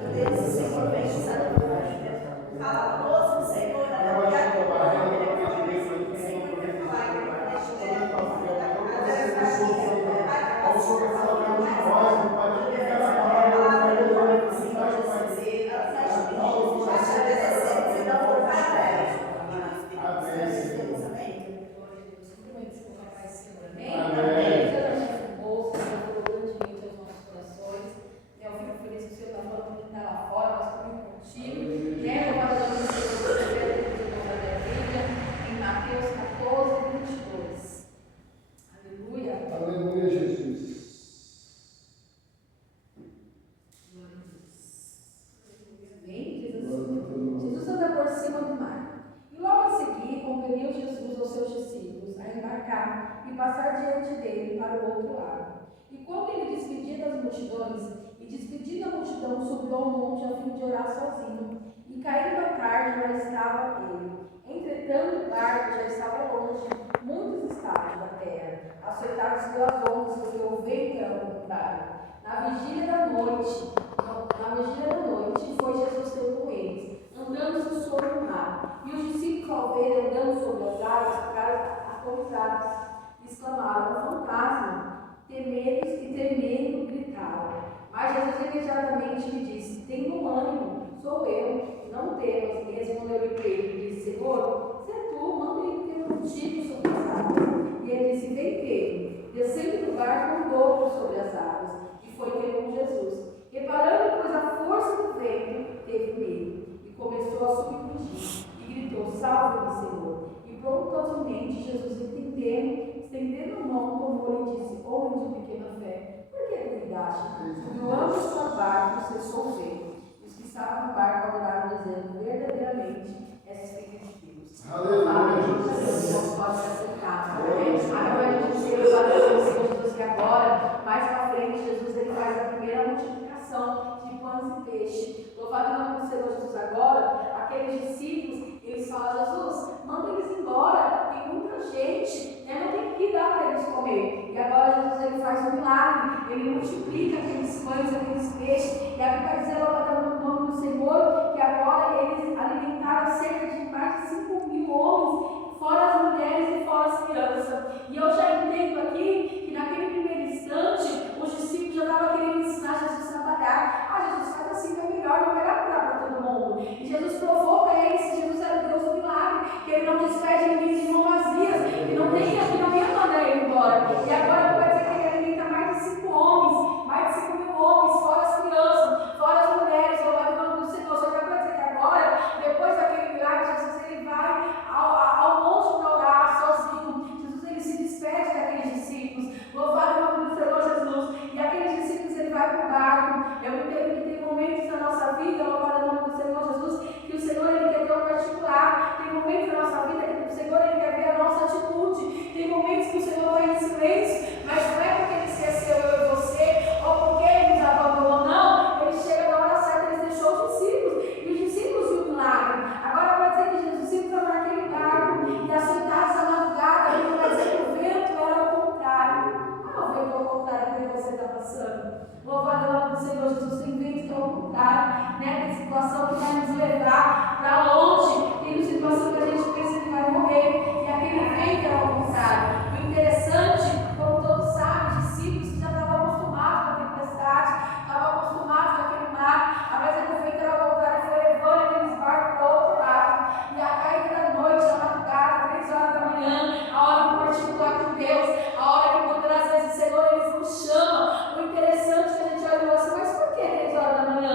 Deus, o Senhor vem usando fala conosco, Senhor, o Senhor quer falar, e passar diante dele para o outro lado. E quando ele despedia das multidões, e despedindo a multidão, subiu ao monte a fim de orar sozinho. E caindo a tarde, já estava ele. Entretanto, o barco já estava longe, muitos estados da terra, açoitados pelas ondas, porque o vento era contrário. Na vigília da noite, foi Jesus ter com eles, andando sobre o mar. E os discípulos, ao verem andando sobre as águas, ficaram atônitos, exclamaram: um fantasma, temendo, gritaram. Mas Jesus imediatamente lhe disse: tenha um ânimo, sou eu, não temas. E respondeu-lhe Pedro e disse: Senhor, se é tu, manda-me ter contigo sobre as águas. E ele disse: vem, Pedro. Descendo do barco, andou sobre as águas, e foi ter com Jesus. Reparando, pois, a força do vento, teve medo, e começou a submergir, e gritou: salve-me, Senhor. E prontamente Jesus, estendendo a mão, tomou-lhe e disse: homem de pequena fé, por que duvidaste? Subiu ambos para o barco e cessou o vento. Os que estavam no barco adoraram, dizendo: verdadeiramente és filho de Deus. Aleluia. Deus pode se aceitar. Agora a gente tem o Senhor Jesus, que agora, mais para frente, Jesus ele faz a primeira multiplicação de pães e peixe. Louvado o nome do Senhor Jesus. Agora, aqueles discípulos, eles falam: Jesus, manda eles embora, tem muita gente, não tem que dar para eles comer. E agora Jesus ele faz um milagre, ele multiplica aqueles pães, aqueles peixes, e a Bíblia diz, louvado o nome do Senhor, que agora eles alimentaram cerca de mais de 5.000 homens, fora as mulheres e fora as crianças. E eu já entendo aqui que naquele primeiro instante os discípulos já estavam querendo ensinar Jesus a trabalhar. Jesus faz assim que é melhor, não vai dar para todo mundo. E Jesus provou para eles que Jesus era o Deus do milagre, que ele não despede ninguém de mãos vazias, que não ia mandar ele embora. E agora vai dizer que ele alimenta mais de 5 homens, mais de 5.000 homens, fora as crianças, fora as mulheres, louvado o nome do Senhor. Só que vai dizer que agora, depois daquele milagre, Jesus ele vai ao monte para orar sozinho. Jesus ele se despede daqueles discípulos, louvado o nome do Senhor Jesus. E aqueles discípulos ele vai para o barco. Eu entendo que tem momentos na nossa vida, louvado o nome do Senhor Jesus, que o Senhor ele quer ter um particular. Tem momentos na nossa vida que o Senhor ele quer ver a nossa atitude. Tem momentos que o Senhor está em silêncio, mas não é porque ele esqueceu eu e você, ou porque ele nos abandonou, não. Ele chega na hora certa, ele deixou os discípulos, e os discípulos viram o milagre. Agora vai dizer que Jesus estava naquele barco, e açoitados à madrugada, ele vai dizer que o vento era ao contrário. O vento ao contrário do que você está passando. Louvado o nome do Senhor Jesus. Tem vento que é ao contrário, né? Tem situação que vai nos levar para longe, tem situação que a gente pensa que vai morrer, e aquele vento é ao contrário. O interessante, como todos sabem, discípulos que já estavam acostumados com a tempestade, estavam acostumados com aquele mar, a vez que o vento era ao contrário, foi levando aqueles barcos para o outro lado, e a caída da noite, a madrugada, 3 horas da manhã, a hora de particular com Deus, a hora que muitas vezes o Senhor ele nos chama. O interessante é que a gente olha e fala assim: mas por que 3 horas da manhã?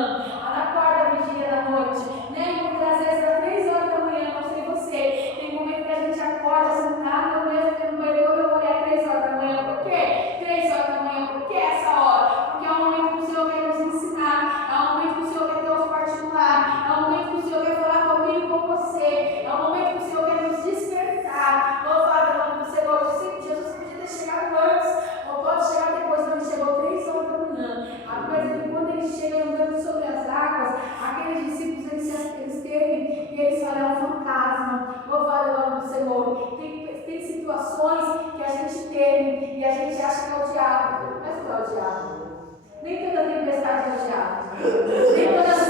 Na quarta vigília da noite, né? E muitas vezes às 3 horas da manhã, não sei você, tem momento que a gente acorda sentado, eu mesmo tendo banho, quando eu olhei 3 horas da manhã. Por quê 3 horas da manhã? Por que essa hora? Porque é o momento que o Senhor quer nos ensinar, é o momento que o Senhor quer ter os particular, é o momento que o Senhor quer falar comigo e com você, é o momento que o Senhor quer nos despertar. Louvado o nome do Senhor. Jesus podia ter chegado antes, ou pode chegar depois, não, ele chegou 3 horas da manhã. A coisa é que quando ele chega andando sobre as águas, aqueles discípulos eles temem e eles falam: é um fantasma. Louvado o nome do Senhor. Tem situações que a gente teme e a gente acha que é o diabo, mas não é o diabo. Nem toda tempestade é o diabo, nem toda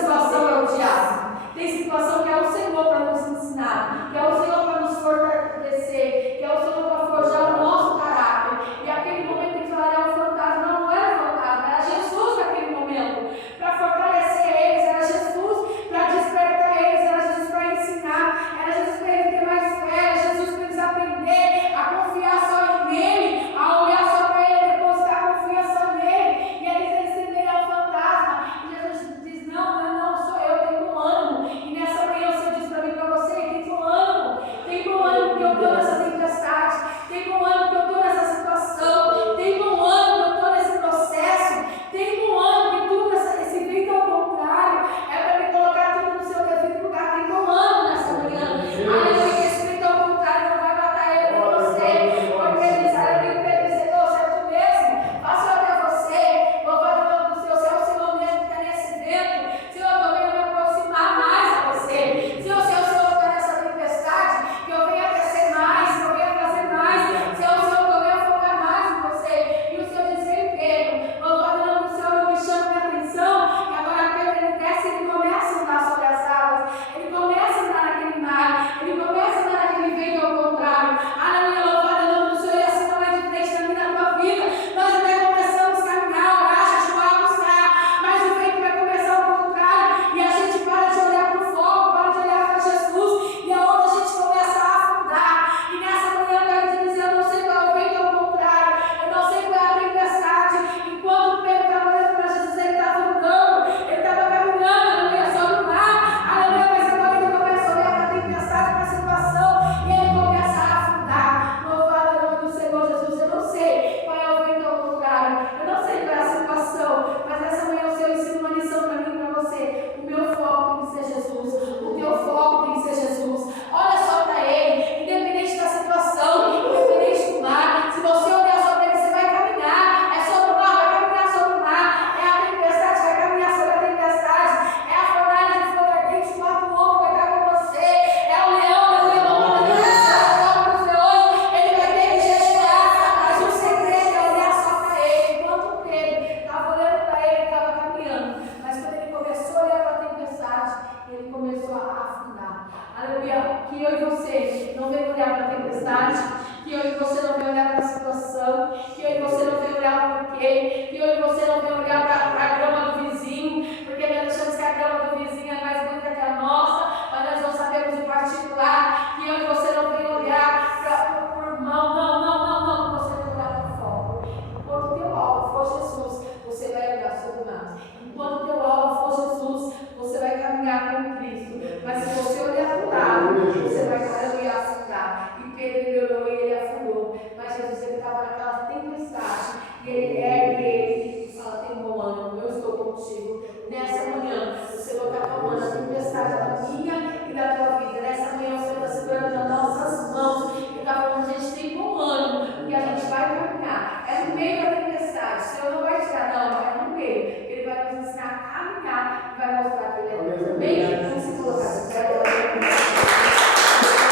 tempestade, que hoje você não vem olhar para a situação, que hoje você não vem olhar para o porquê, que hoje você não vem olhar para a grama do vizinho, porque nós achamos que a grama do vizinho é mais bonita que a nossa, mas nós não sabemos o particular, que hoje você não vem olhar para o irmão, não, você vem olhar para o foco. Enquanto o teu alvo for Jesus, você vai andar sobre o mar. Enquanto o teu alvo for Jesus, você vai caminhar com Cristo. Mas se você olhar para o lado, você vai afundar. E Pedro ele olhou e ele afundou. Mas Jesus ele estava na